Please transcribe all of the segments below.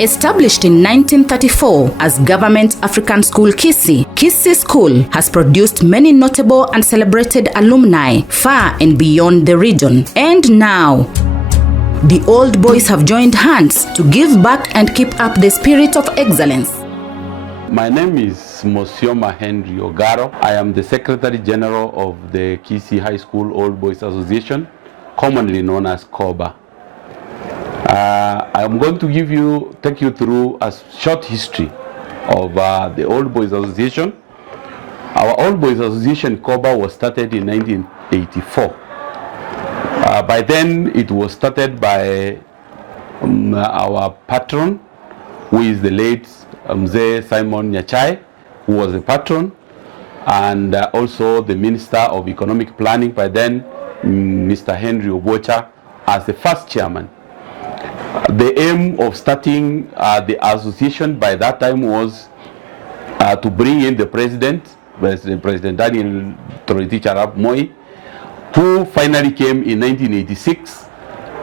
Established in 1934 as Government African School Kisii, Kisii School has produced many notable and celebrated alumni far and beyond the region. And now, the old boys have joined hands to give back and keep up the spirit of excellence. My name is Mosioma Henry Ogaro. I am the Secretary General of the Kisii High School Old Boys Association, commonly known as KHOBA. I'm going to take you through a short history of the Old Boys Association. Our Old Boys Association, KHOBA, was started in 1984. By then, it was started by our patron, who is the late Mzee Simon Nyachai, who was a patron, and also the Minister of Economic Planning by then, Mr. Henry Obocha, as the first chairman. The aim of starting the association by that time was to bring in the President Daniel Toroitich Arap Moi, who finally came in 1986,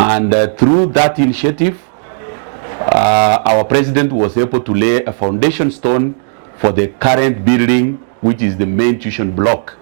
and through that initiative, our President was able to lay a foundation stone for the current building, which is the main tuition block.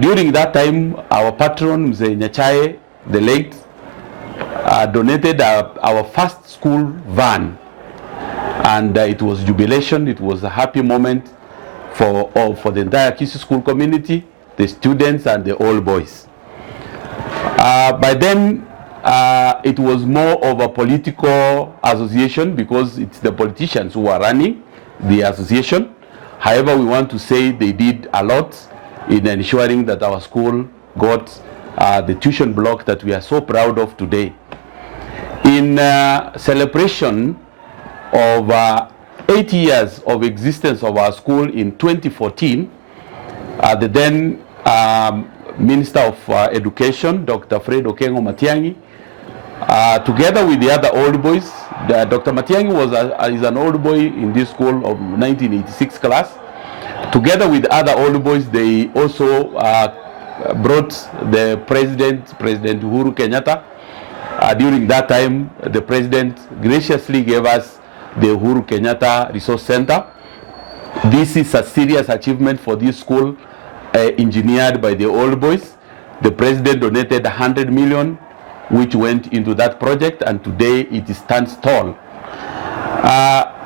During that time, our patron, Mzee Nyachai, the late, donated our first school van, and it was jubilation. It was a happy moment for the entire Kisii school community, the students and the old boys. By then, it was more of a political association because it's the politicians who are running the association. However, we want to say they did a lot in ensuring that our school got the tuition block that we are so proud of today. In celebration of 8 years of existence of our school in 2014, the then Minister of Education, Dr. Fred Okengo Matiang'i, together with the other old boys, Dr. Matiang'i is an old boy in this school of 1986 class. Together with other old boys, they also brought the President Uhuru Kenyatta. During that time, the President graciously gave us the Uhuru Kenyatta Resource Center. This is a serious achievement for this school, engineered by the old boys. The President donated 100 million, which went into that project, and today it stands tall.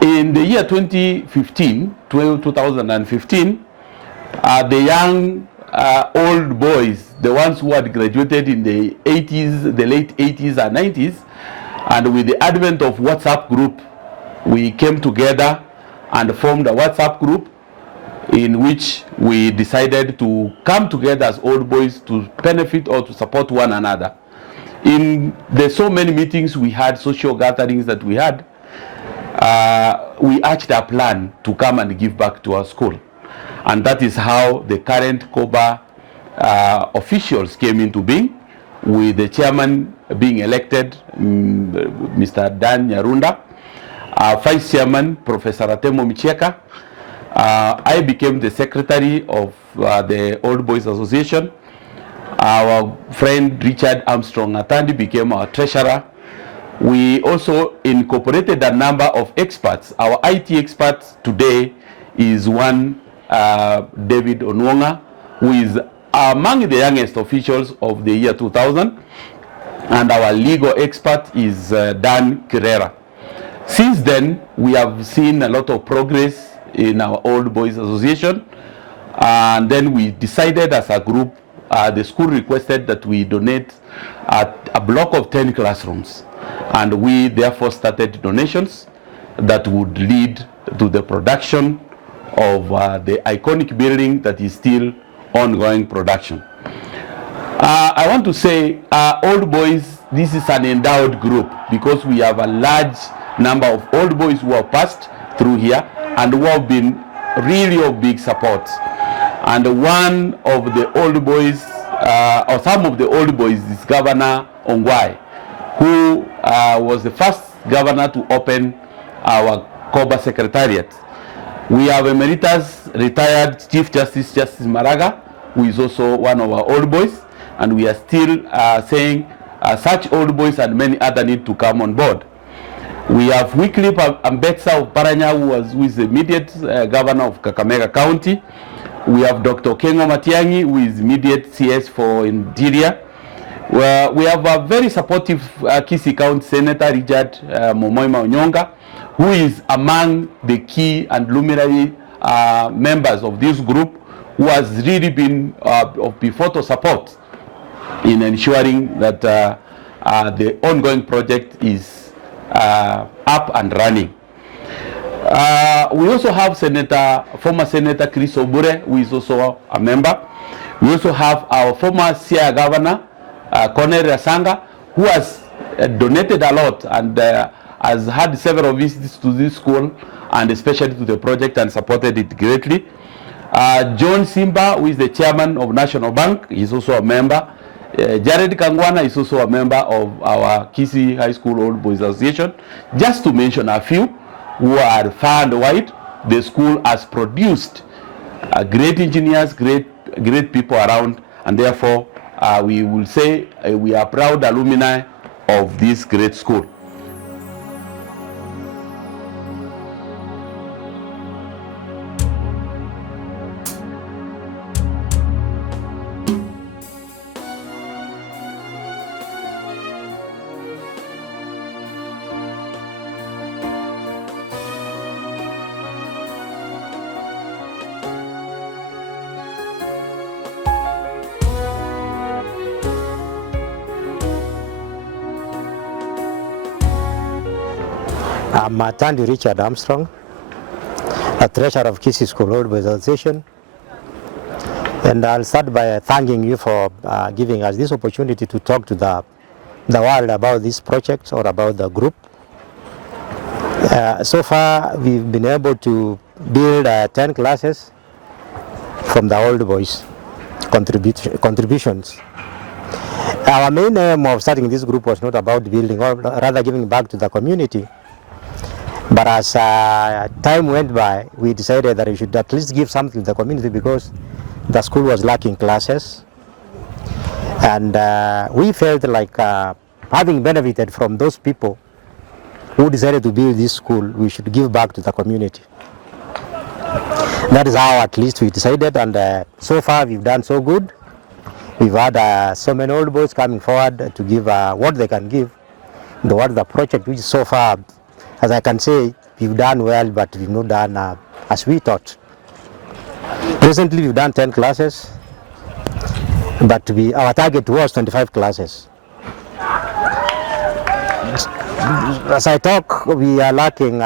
In the year 2015, the young old boys, the ones who had graduated in the 80s, the late 80s and 90s, and with the advent of WhatsApp group, we came together and formed a WhatsApp group in which we decided to come together as old boys to benefit or to support one another. In the so many meetings we had, social gatherings that we had, we hatched a plan to come and give back to our school. And that is how the current KHOBA officials came into being, with the chairman being elected, Mr. Dan Nyarunda, vice chairman, Professor Atemo Micheka. I became the secretary of the Old Boys Association. Our friend Richard Armstrong Atandi became our treasurer. We also incorporated a number of experts. Our IT expert today is one David Onwonga, who is among the youngest officials of the year 2000, and our legal expert is Dan Kirera. Since then, we have seen a lot of progress in our Old Boys Association, and then we decided as a group, the school requested that we donate a block of 10 classrooms, and we therefore started donations that would lead to the production of the iconic building that is still ongoing production. I want to say, Old Boys, this is an endowed group because we have a large number of old boys who have passed through here and who have been really of big support. And one of the old boys, or some of the old boys, is Governor Ongwai, who was the first governor to open our KHOBA Secretariat. We have emeritus retired Chief Justice Maraga, who is also one of our old boys, and we are still saying such old boys and many other need to come on board. We have Wycliffe Ambetsa of Paranya, who is the immediate governor of Kakamega County. We have Dr. Kengo Matiangi, who is immediate CS for Interior. We have a very supportive Kisii County Senator, Richard Momoima Onyonga, who is among the key and luminary members of this group, who has really been of pivotal support in ensuring that the ongoing project is up and running. We also have former Senator Chris Obure, who is also a member. We also have our former Siaya Governor, Cornelia Asanga, who has donated a lot and has had several visits to this school and especially to the project and supported it greatly. John Simba, who is the chairman of National Bank, is also a member. Jared Kangwana is also a member of our Kisii High School Old Boys Association. Just to mention a few who are far and wide, the school has produced great engineers, great people around, and therefore we will say we are proud alumni of this great school. I'm Attorney Richard Armstrong, a treasurer of Kisii School Old Boys Association, and I'll start by thanking you for giving us this opportunity to talk to the world about this project or about the group. So far, we've been able to build 10 classes from the Old Boys contributions. Our main aim of starting this group was not about building, or rather giving back to the community. But as time went by, we decided that we should at least give something to the community because the school was lacking classes. And we felt like having benefited from those people who decided to build this school, we should give back to the community. That is how at least we decided, and so far we've done so good. We've had so many old boys coming forward to give what they can give towards the project, which so far, as I can say, we've done well, but we've not done as we thought. Recently, we've done 10 classes, but our target was 25 classes. As I talk, we are lacking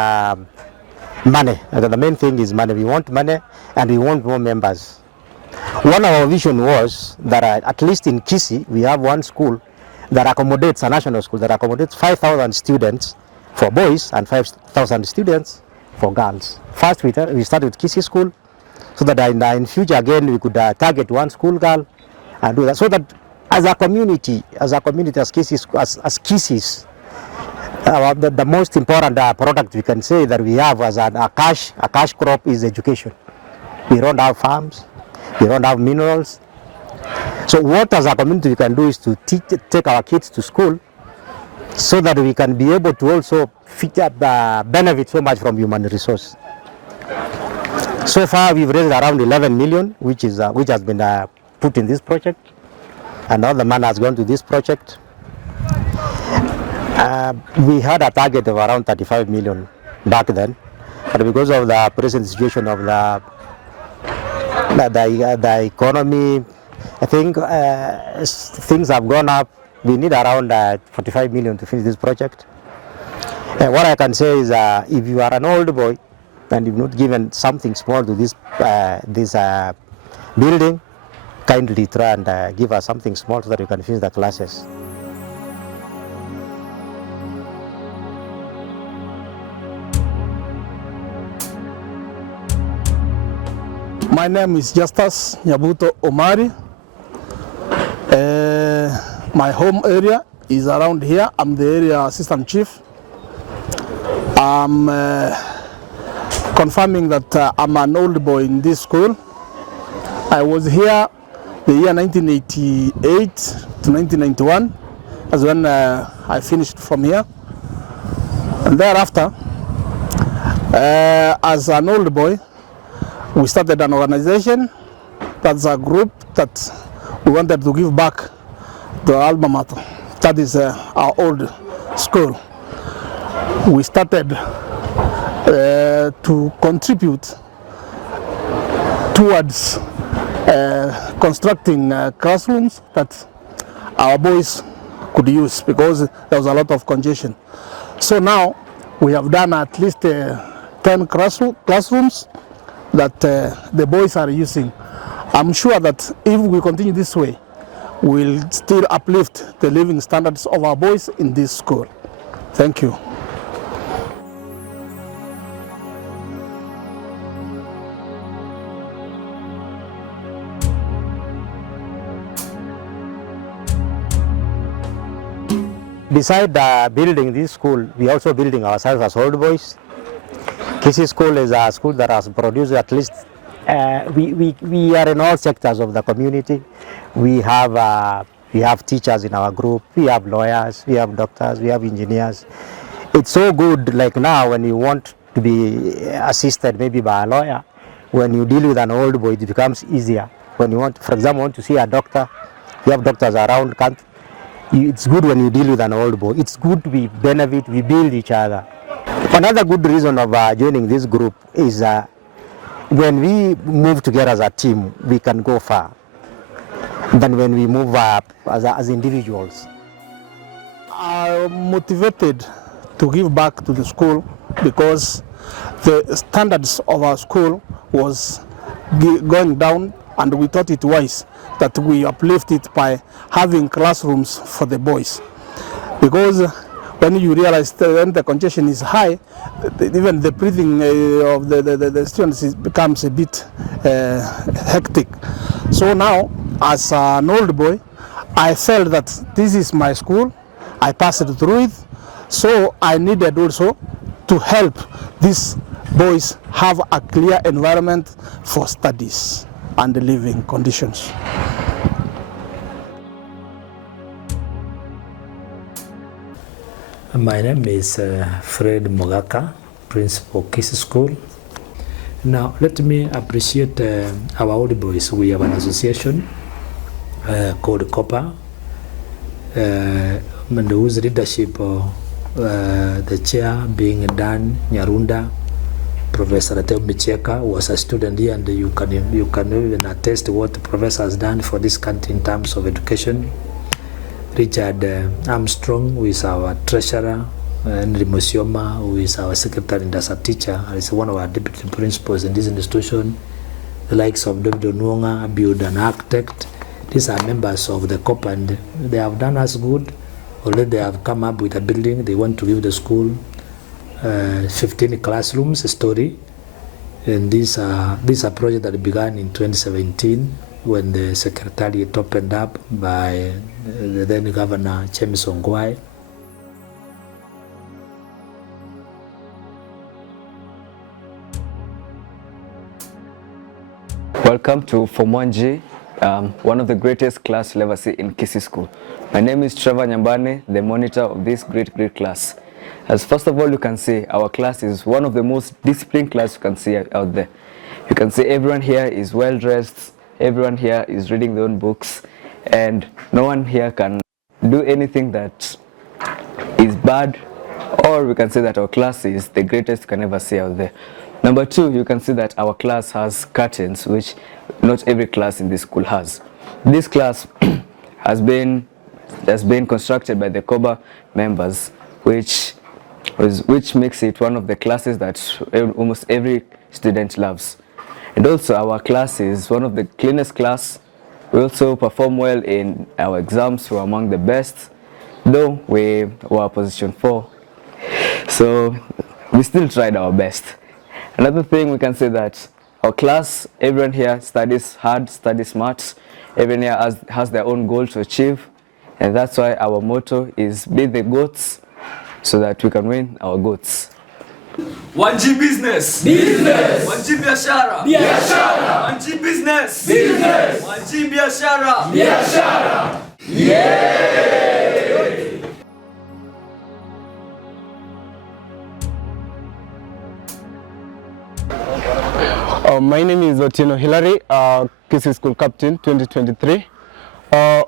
money. The main thing is money. We want money, and we want more members. One of our vision was that at least in Kisii, we have one school that accommodates, a national school that accommodates 5,000 students for boys and 5,000 students for girls. First, we started with Kisii School, so that in future again we could target one school girl and do that. So that as a community, as Kisii, the most important product we can say that we have as a cash crop is education. We don't have farms, we don't have minerals. So what as a community we can do is to take our kids to school, so that we can be able to also benefit so much from human resource. So far, we've raised around 11 million, which has been put in this project, and all the money has gone to this project. We had a target of around 35 million back then, but because of the present situation of the economy, I think things have gone up. We need around 45 million to finish this project. What I can say is if you are an old boy and you've not given something small to this building, kindly try and give us something small so that we can finish the classes. My name is Justus Nyabuto Omari. My home area is around here. I'm the area assistant chief. I'm confirming that I'm an old boy in this school. I was here the year 1988 to 1991. That's when I finished from here. And thereafter, as an old boy, we started an organization. That's a group that we wanted to give back to our alma mater. That is our old school. We started to contribute towards constructing classrooms that our boys could use, because there was a lot of congestion. So now we have done at least 10 classrooms that the boys are using. I'm sure that if we continue this way, we'll still uplift the living standards of our boys in this school. Thank you. Beside building this school, we are also building ourselves as old boys. Kisii School is a school that has produced at least, we are in all sectors of the community. We have teachers in our group, we have lawyers, we have doctors, we have engineers. It's so good, like now when you want to be assisted maybe by a lawyer, when you deal with an old boy, it becomes easier. When you want, for example, want to see a doctor, you have doctors around country. It's good when you deal with an old boy. It's good, we benefit, we build each other. Another good reason of joining this group is when we move together as a team, we can go far than when we move up as individuals. I'm motivated to give back to the school because the standards of our school was going down, and we thought it wise that we uplift it by having classrooms for the boys. Because when you realize that when the congestion is high, even the breathing of the students becomes a bit hectic. So now, as an old boy, I felt that this is my school, I passed through it, so I needed also to help these boys have a clear environment for studies and living conditions. My name is Fred Mogaka, Principal Kisii School. Now, let me appreciate our old boys. We have an association called KHOBA, under whose leadership the chair being Dan Nyarunda, Professor Ateo Micheka was a student here, and you can even attest to what the professor has done for this country in terms of education. Richard Armstrong, who is our treasurer, Henry Musioma, who is our secretary and as a teacher, and is one of our deputy principals in this institution. The likes of David Onuonga, Abiud, an architect. These are members of the KHOBA, and they have done us good. Already they have come up with a building. They want to give the school 15 classrooms, a story. And these are a project that began in 2017 when the secretariat opened up by the then Governor James Ongwae. Welcome to Form 1G, one of the greatest class you'll ever see in Kisii School. My name is Trevor Nyambane, the monitor of this great class. As first of all, you can see our class is one of the most disciplined class you can see out there. You can see everyone here is well dressed, everyone here is reading their own books, and no one here can do anything that is bad, or we can say that our class is the greatest you can ever see out there. Number two, you can see that our class has curtains, which not every class in this school has. This class has been constructed by the KHOBA members, which makes it one of the classes that almost every student loves. And also our class is one of the cleanest class. We also perform well in our exams. We're among the best, though we were position 4. So we still tried our best. Another thing we can say that our class, everyone here studies hard, studies smart. Everyone here has their own goal to achieve. And that's why our motto is be the goats so that we can win our goats. 1G business. Business. 1G biashara. Biashara. 1G business. Business. 1G biashara. Biashara. Yay! My name is Otieno Hilary, Kisii School Captain 2023.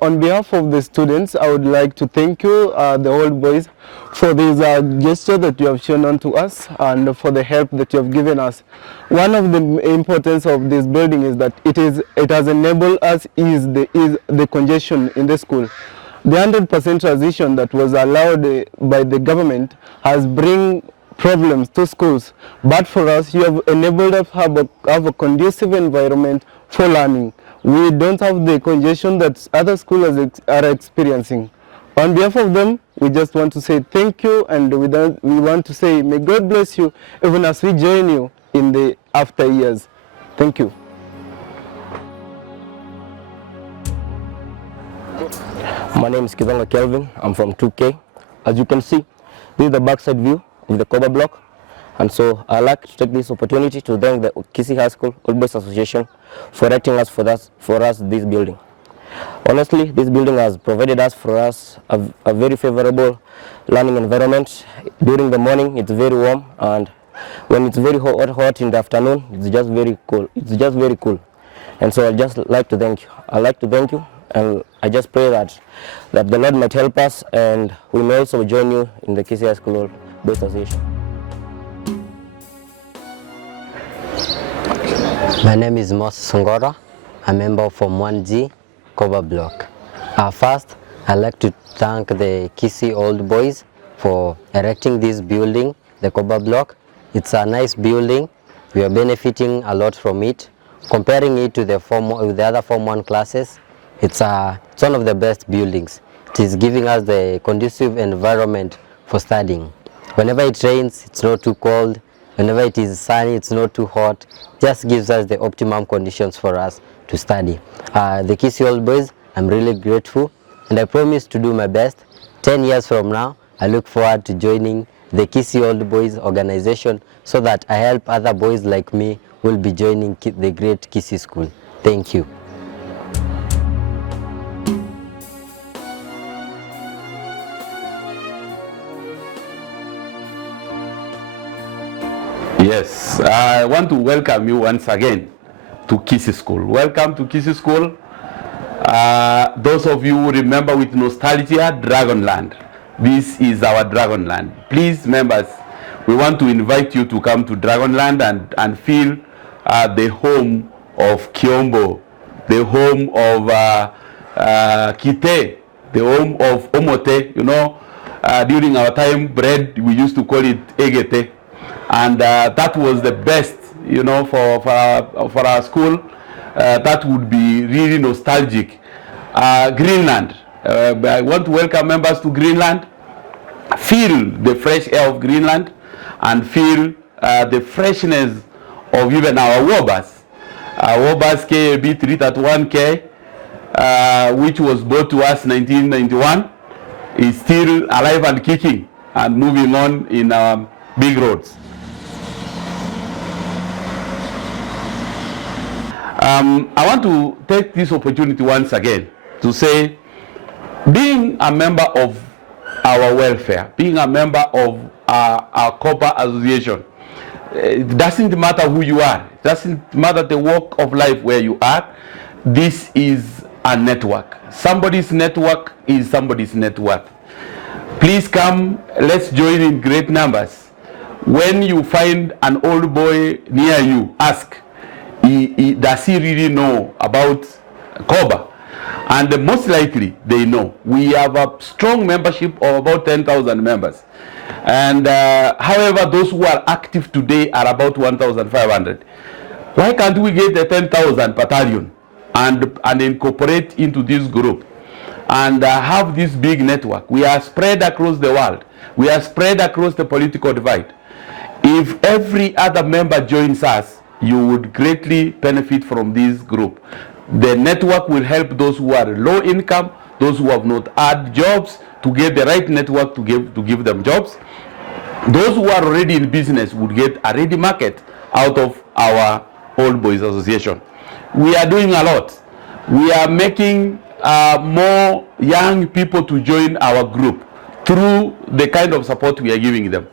On behalf of the students, I would like to thank you, the old boys, for this gesture that you have shown unto us and for the help that you have given us. One of the importance of this building is that it has enabled us ease the congestion in the school. The 100% transition that was allowed by the government has bring problems to schools, but for us, you have enabled us to have a conducive environment for learning. We don't have the congestion that other schools are experiencing. On behalf of them, we just want to say thank you, and we want to say may God bless you even as we join you in the after years. Thank you. My name is Kizanga Kelvin. I'm from 2K. As you can see, this is the backside view of the KHOBA block. And so I'd like to take this opportunity to thank the Kisii High School Old Boys Association for erecting us for us this building. Honestly, this building has provided us a very favorable learning environment. During the morning, it's very warm, and when it's very hot in the afternoon, it's just very cool. It's just very cool. And so I'd just like to thank you. I'd like to thank you, and I just pray that the Lord might help us, and we may also join you in the Kisii High School Old Boys Association. My name is Moses Songora, a member from 1G KHOBA block. First, I'd like to thank the Kisii Old Boys for erecting this building, the KHOBA block. It's a nice building. We are benefiting a lot from it. Comparing it to the other Form 1 classes, it's one of the best buildings. It is giving us the conducive environment for studying. Whenever it rains, it's not too cold. Whenever it is sunny, it's not too hot. Just gives us the optimum conditions for us to study. The Kisii Old Boys, I'm really grateful, and I promise to do my best. 10 years from now, I look forward to joining the Kisii Old Boys organization so that I help other boys like me who will be joining the great Kisii School. Thank you. Yes, I want to welcome you once again to Kisii School. Welcome to Kisii School. Those of you who remember with nostalgia, Dragonland. This is our Dragonland. Please, members, we want to invite you to come to Dragonland and feel the home of Kiombo, the home of Kite, the home of Omote. You know, during our time, bread, we used to call it Egete. And that was the best, you know, for our school. That would be really nostalgic. Greenland. I want to welcome members to Greenland. Feel the fresh air of Greenland and feel the freshness of even our WOBAs. WOBAs KAB 331K, which was brought to us in 1991, is still alive and kicking and moving on in big roads. I want to take this opportunity once again to say, being a member of our welfare, being a member of our KHOBA association, it doesn't matter who you are, it doesn't matter the walk of life where you are. This is a network. Somebody's network is somebody's net worth. Please come, let's join in great numbers. When you find an old boy near you, ask, does he really know about KHOBA? And most likely they know. We have a strong membership of about 10,000 members. And however, those who are active today are about 1,500. Why can't we get the 10,000 battalion and incorporate into this group and have this big network? We are spread across the world. We are spread across the political divide. If every other member joins us, you would greatly benefit from this group. The network will help those who are low income, those who have not had jobs, to get the right network to give them jobs. Those who are already in business would get a ready market out of our Old Boys Association. We are doing a lot. We are making more young people to join our group through the kind of support we are giving them.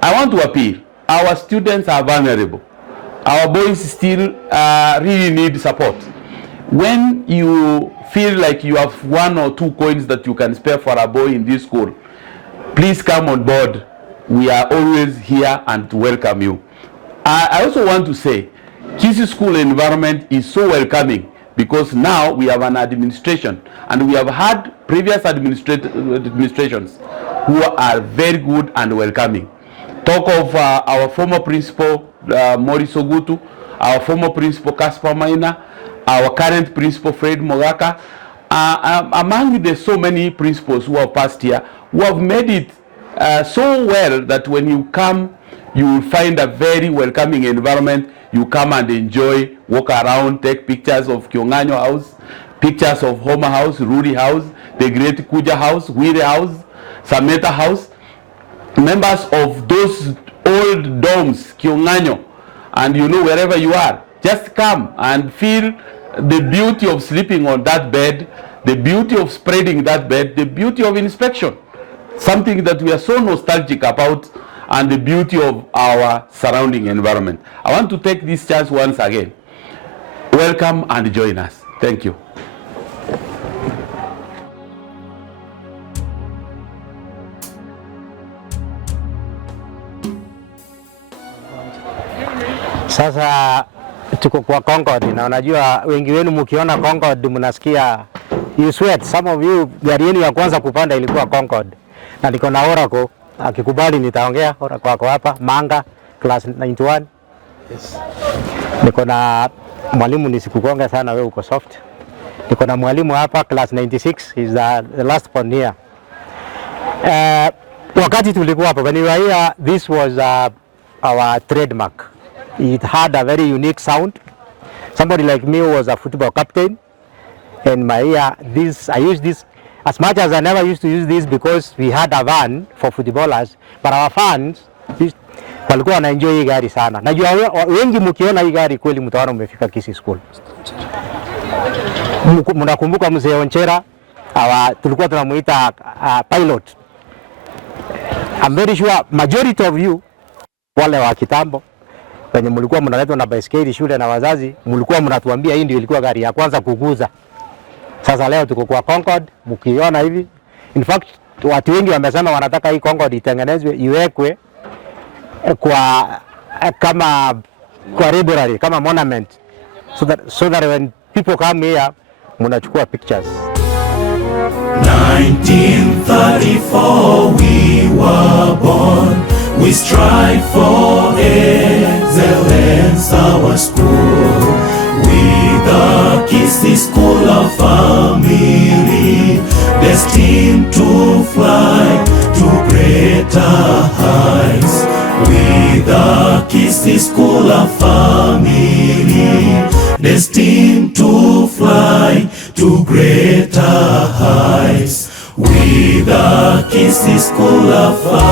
I want to appeal. Our students are vulnerable. our boys still really need support. When you feel like you have 1 or 2 coins that you can spare for a boy in this school, please come on board. We are always here and welcome you. I also want to say, Kisii school environment is so welcoming because now we have an administration and we have had previous administrations who are very good and welcoming. Talk of our former principal, Maurice Ogutu, our former principal, Caspar Maina, our current principal, Fred Mogaka, among the so many principals who have passed here, who have made it so well that when you come, you will find a very welcoming environment. You come and enjoy, walk around, take pictures of Kyonganyo House, pictures of Homa House, Ruri House, the Great Kuja House, Wire House, Sameta House, members of those old domes, Kyonganyo, and you know wherever you are, just come and feel the beauty of sleeping on that bed, the beauty of spreading that bed, the beauty of inspection, something that we are so nostalgic about, and the beauty of our surrounding environment. I want to take this chance once again. Welcome and join us. Thank you. Sasa tuko kwa Concord na unajua wengi wenu mkiona Concord mnasikia you sweat. Some of you gari yenu ya kwanza kupanda ilikuwa Concord. Na niko na Oracle, akikubali nitaongea. Oracle wako hapa, Manga class 91. Yes. Niko na mwalimu, nisikukonga sana wewe uko soft. Niko na mwalimu hapa class 96, he's the last one here. Wakati tulikuwa hapa when we were here, this was our trademark. It had a very unique sound. Somebody like me was a football captain, and my ear, I use this as much as I never used to use this because we had a van for footballers, but our fans walikuwa wanaenjoy hii gari sana. Najua wengi mkiona hii gari kweli mtaona mmefika Kisii School. Mnakumbuka mzee Onchera, tulikuwa tunamuita pilot. I'm very sure majority of you wale wa kitambo wenye mlikuwa mnaletwa na baiskeli shule na wazazi, mlikuwa mnatuambia hii ndio ilikuwa gari ya kwanza kuguza. Sasa leo tuko kwa Concord, mkiona hivi. In fact, watu wengi wamesema wanataka hii Concord itengenezwe iwekwe kama library, kama monument, so that when people come here mnachukua pictures. 1934 we were born. We strive for excellence, our school. With the Kisii School of Family, destined to fly to greater heights. With the Kisii School of Family, destined to fly to greater heights. With the Kisii School of Family.